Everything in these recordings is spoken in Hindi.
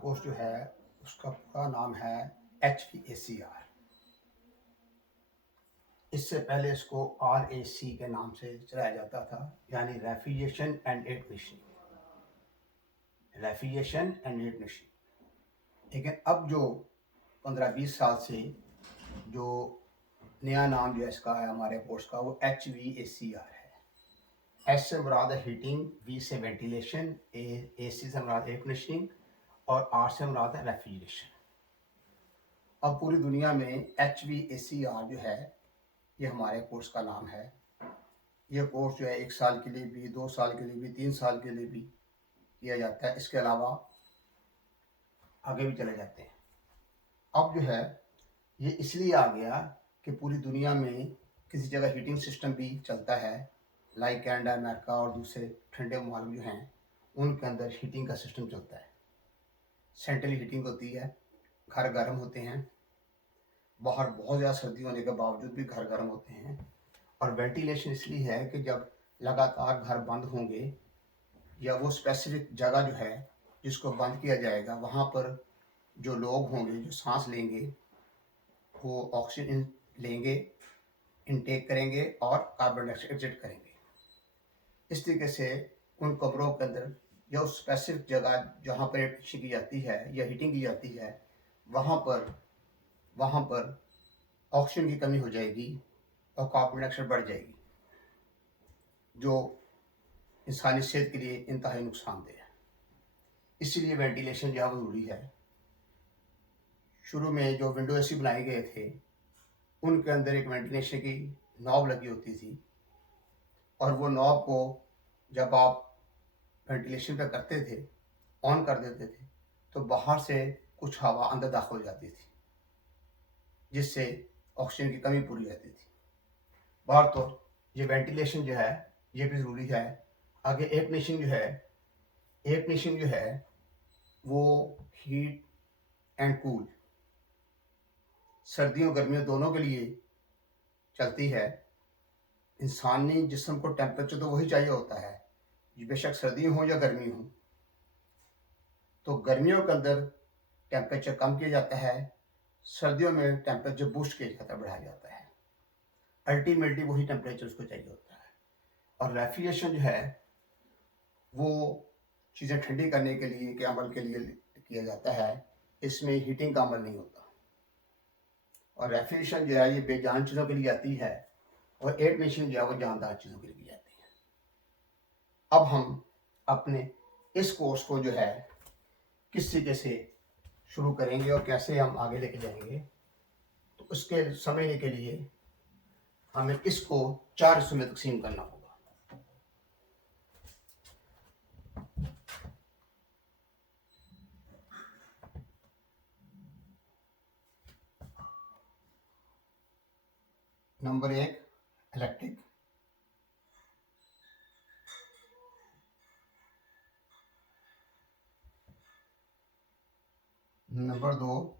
कोर्स जो है उसका पूरा नाम है HVACR। इससे पहले इसको RAC के नाम से चलाया जाता था, यानी refrigeration and air conditioning. Refrigeration and air conditioning. लेकिन अब जो 15-20 साल से जो नया नाम जो है इसका है हमारे कोर्स का, वो HVACR है। एच से मुराद है हीटिंग, V से वेंटिलेशन, AC से मुराद एयर कंडीशनिंग और R से मुराद है रेफ्रिजरेशन। अब पूरी दुनिया में HVACR जो है ये हमारे कोर्स का नाम है। ये कोर्स जो है 1 साल के लिए भी, 2 साल के लिए भी, 3 साल के लिए भी किया जाता है। इसके अलावा आगे भी चले जाते हैं। अब जो है ये इसलिए आ गया कि पूरी दुनिया में किसी जगह हीटिंग सिस्टम भी चलता है, लाइक कनाडा, अमेरिका और दूसरे ठंडे मुल्क जो हैं उनके अंदर हीटिंग का सिस्टम चलता है। सेंट्रल हीटिंग होती है, घर गर्म होते हैं, बाहर बहुत ज़्यादा सर्दी होने के बावजूद भी घर गर्म होते हैं। और वेंटिलेशन इसलिए है कि जब लगातार घर बंद होंगे या वो स्पेसिफिक जगह जो है जिसको बंद किया जाएगा वहाँ पर जो लोग होंगे जो सांस लेंगे वो ऑक्सीजन लेंगे, इनटेक करेंगे और कार्बन डाइऑक्साइड एग्जिट करेंगे। इस तरीके से उन कमरों के अंदर या उस स्पेसिफिक जगह जहाँ पर एयर की जाती है या हीटिंग की जाती है वहाँ पर ऑक्सीजन की कमी हो जाएगी और कार्बन डाइऑक्साइड बढ़ जाएगी, जो इंसानी सेहत के लिए इंतहाई नुकसानदेह है। इसीलिए वेंटिलेशन जो है वो ज़रूरी है। शुरू में जो विंडो AC बनाए गए थे उनके अंदर एक वेंटिलेशन की नॉब लगी होती थी और वो नॉब को जब आप वेंटिलेशन पे करते थे, ऑन कर देते थे, तो बाहर से कुछ हवा अंदर दाखिल हो जाती थी जिससे ऑक्सीजन की कमी पूरी रहती थी। बाहर तो ये वेंटिलेशन जो है ये भी ज़रूरी है। आगे एयर कंडीशनिंग जो है वो हीट एंड कूल, सर्दियों गर्मियों दोनों के लिए चलती है। इंसानी जिस्म को टेम्परेचर तो वही चाहिए होता है, बेशक सर्दी हो या गर्मी हो। तो गर्मियों के अंदर टेम्परेचर कम किया जाता है, सर्दियों में टेम्परेचर बूस्ट किया जाता है, बढ़ाया जाता है। अल्टीमेटली वही टेम्परेचर उसको चाहिए होता है। और रेफ्रिजरेशन जो है वो चीज़ें ठंडी करने के लिए के अमल के लिए किया जाता है, इसमें हीटिंग का अमल नहीं होता। और रेफ्रिजरेशन जो है ये बेजान चीज़ों के लिए आती है और एयर कंडीशनिंग जो है वो जानदार चीज़ों के लिए आती है। अब हम अपने इस कोर्स को जो है किस तरीके से शुरू करेंगे और कैसे हम आगे लेके जाएंगे, तो उसके समझने के लिए हमें इसको 4 हिस्सों में तकसीम करना होगा। Number 1 electric, number 2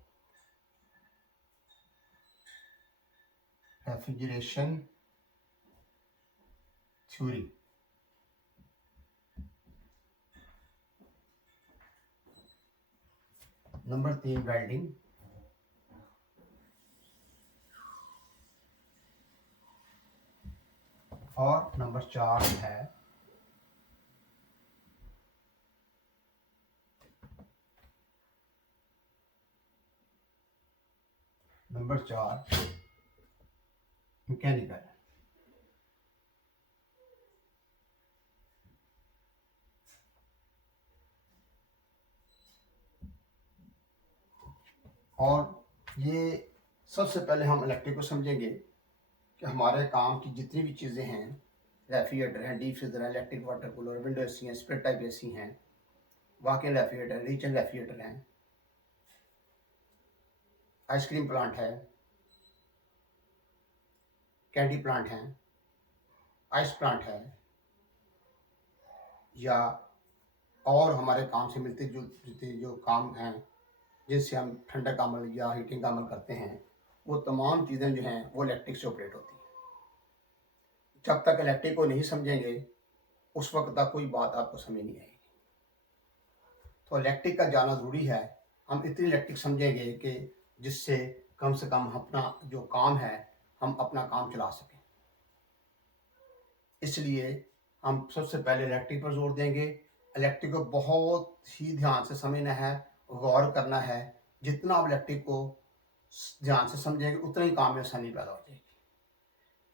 refrigeration theory, number 3 welding, और नंबर 4 है मैकेनिकल। और ये सबसे पहले हम इलेक्ट्रिक को समझेंगे कि हमारे काम की जितनी भी चीज़ें हैं, रेफ्रिजरेटर हैं, डीप फ्रीजर है, electric water cooler, window AC हैं, स्प्लिट टाइप AC हैं, वॉक-इन रेफ्रिजरेटर, रीच इन रेफ्रिजरेटर हैं, आइसक्रीम प्लांट है, कैंडी प्लांट हैं, आइस प्लांट है, या और हमारे काम से मिलते जुलते जो काम हैं जिनसे हम ठंडक का अमल या हीटिंग का अमल करते हैं, वो तमाम चीज़ें जो हैं वो इलेक्ट्रिक से ऑपरेट होती हैं। जब तक इलेक्ट्रिक को नहीं समझेंगे उस वक्त तक कोई बात आपको समझ नहीं आएगी। तो इलेक्ट्रिक का जाना ज़रूरी है। हम इतनी इलेक्ट्रिक समझेंगे कि जिससे कम से कम अपना जो काम है हम अपना काम चला सकें। इसलिए हम सबसे पहले इलेक्ट्रिक पर जोर देंगे। इलेक्ट्रिक को बहुत ही ध्यान से समझना है, गौर करना है। जितना आप इलेक्ट्रिक को ध्यान से समझेंगे उतना ही काम में आसानी पैदा हो जाएगी।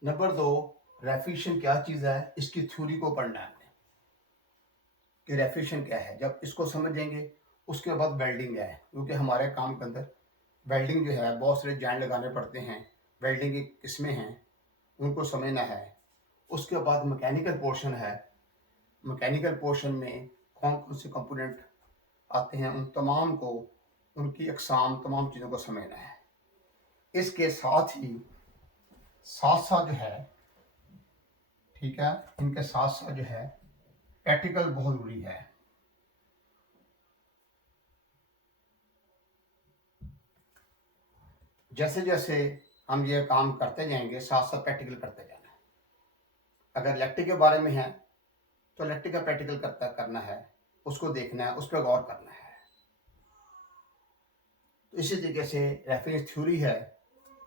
नंबर 2, रेफ्रिजरेशन क्या चीज़ है, इसकी थ्योरी को पढ़ना है हमने कि रेफ्रिजरेशन क्या है। जब इसको समझेंगे उसके बाद वेल्डिंग है, क्योंकि हमारे काम के अंदर वेल्डिंग जो है बहुत सारे जॉइंट लगाने पड़ते हैं। वेल्डिंग की किस्में हैं, उनको समझना है। उसके बाद मैकेनिकल पोर्शन है। मैकेनिकल पोर्शन में कौन कौन से कंपोनेंट आते हैं, उन तमाम को, उनकी अकसाम, तमाम चीज़ों को समझना है। इसके साथ ही साथ साथ जो है, ठीक है, इनके साथ साथ जो है प्रैक्टिकल बहुत ज़रूरी है। जैसे जैसे हम ये काम करते जाएंगे साथ साथ प्रैक्टिकल करते जाना है। अगर इलेक्ट्रिक के बारे में है तो इलेक्ट्रिक का प्रैक्टिकल करना है, उसको देखना है, उस पर गौर करना है। तो इसी तरीके से रेफरेंस थ्योरी है,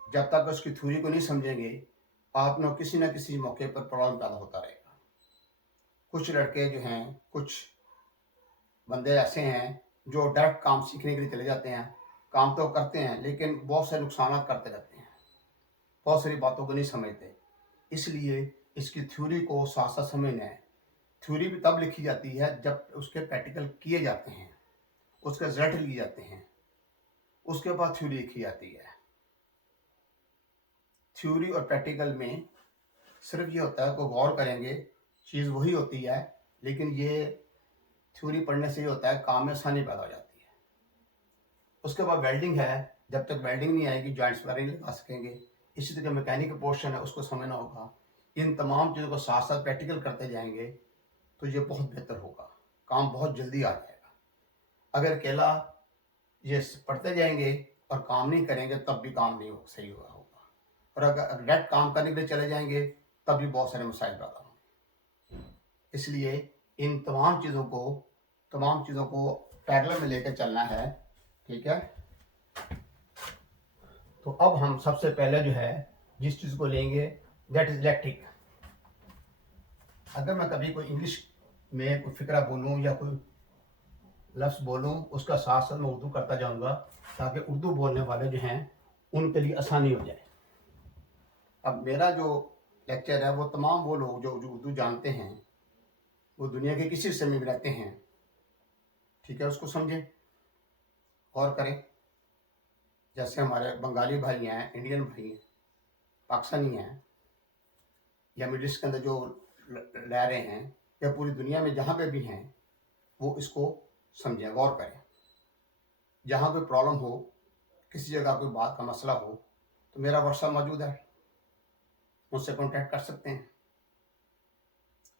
जब तक उसकी थ्योरी को नहीं समझेंगे आप में किसी न किसी मौके पर प्रॉब्लम पैदा होता रहेगा। कुछ लड़के जो हैं, कुछ बंदे ऐसे हैं जो डायरेक्ट काम सीखने के लिए चले जाते हैं, काम तो करते हैं लेकिन बहुत सारे नुकसान करते रहते हैं, बहुत सारी बातों को नहीं समझते। इसलिए इसकी थ्योरी को साथ साथ समझना है। थ्योरी भी तब लिखी जाती है जब उसके प्रैक्टिकल किए जाते हैं, उसके रिजल्ट लिए जाते हैं, उसके बाद थ्योरी लिखी जाती है। थ्योरी और प्रैक्टिकल में सिर्फ ये होता है कि गौर करेंगे चीज़ वही होती है, लेकिन ये थ्योरी पढ़ने से ये होता है काम में आसानी पैदा हो जाती है। उसके बाद वेल्डिंग है, जब तक वेल्डिंग नहीं आएगी जॉइंट्स वगैरह नहीं लगा सकेंगे। इसी तरह मैकेनिकल पोर्शन है, उसको समझना होगा। इन तमाम चीज़ों को साथ साथ प्रैक्टिकल करते जाएंगे तो ये बहुत बेहतर होगा, काम बहुत जल्दी आ जाएगा। अगर अकेला ये पढ़ते जाएंगे और काम नहीं करेंगे तब भी काम नहीं सही होगा। और अगर डायरेक्ट काम करने के लिए चले जाएंगे तब भी बहुत सारे मसाइल पैदा होंगे। इसलिए इन तमाम चीज़ों को पैरेलल में लेकर चलना है, ठीक है। तो अब हम सबसे पहले जो है जिस चीज़ को लेंगे दैट इज इलेक्ट्रिक। अगर मैं कभी कोई इंग्लिश में कोई फिक्रा बोलूँ या कोई लफ्ज़ बोलूँ, उसका साथ साथ मैं उर्दू करता जाऊँगा ताकि उर्दू बोलने वाले जो हैं उनके लिए आसानी हो जाए। अब मेरा जो लेक्चर है वो तमाम वो लोग जो उर्दू जानते हैं, वो दुनिया के किसी हिस्से में भी रहते हैं, ठीक है, उसको समझें और करें। जैसे हमारे बंगाली भाई हैं, इंडियन भाई हैं, पाकिस्तानी हैं, या मिडिल ईस्ट के अंदर जो रह रहे हैं, या पूरी दुनिया में जहाँ पे भी हैं, वो इसको समझें, गौर करें। जहाँ कोई प्रॉब्लम हो, किसी जगह कोई बात का मसला हो, तो मेरा व्हाट्सएप मौजूद है, मुझसे कॉन्टैक्ट कर सकते हैं।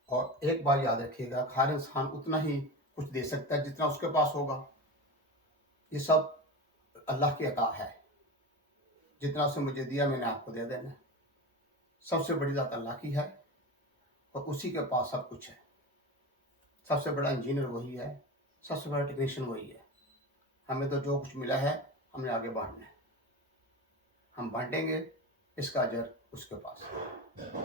और एक बार याद रखिएगा, हर इंसान उतना ही कुछ दे सकता है जितना उसके पास होगा। ये सब अल्लाह की अता है, जितना उसने मुझे दिया मैंने आपको दे देना। सबसे बड़ी ज़ात अल्लाह की है और उसी के पास सब कुछ है। सबसे बड़ा इंजीनियर वही है, सबसे बड़ा टेक्नीशियन वही है। हमें तो जो कुछ मिला है हमने आगे बांटना है, हम बांटेंगे, इसका अजर उसके पास है।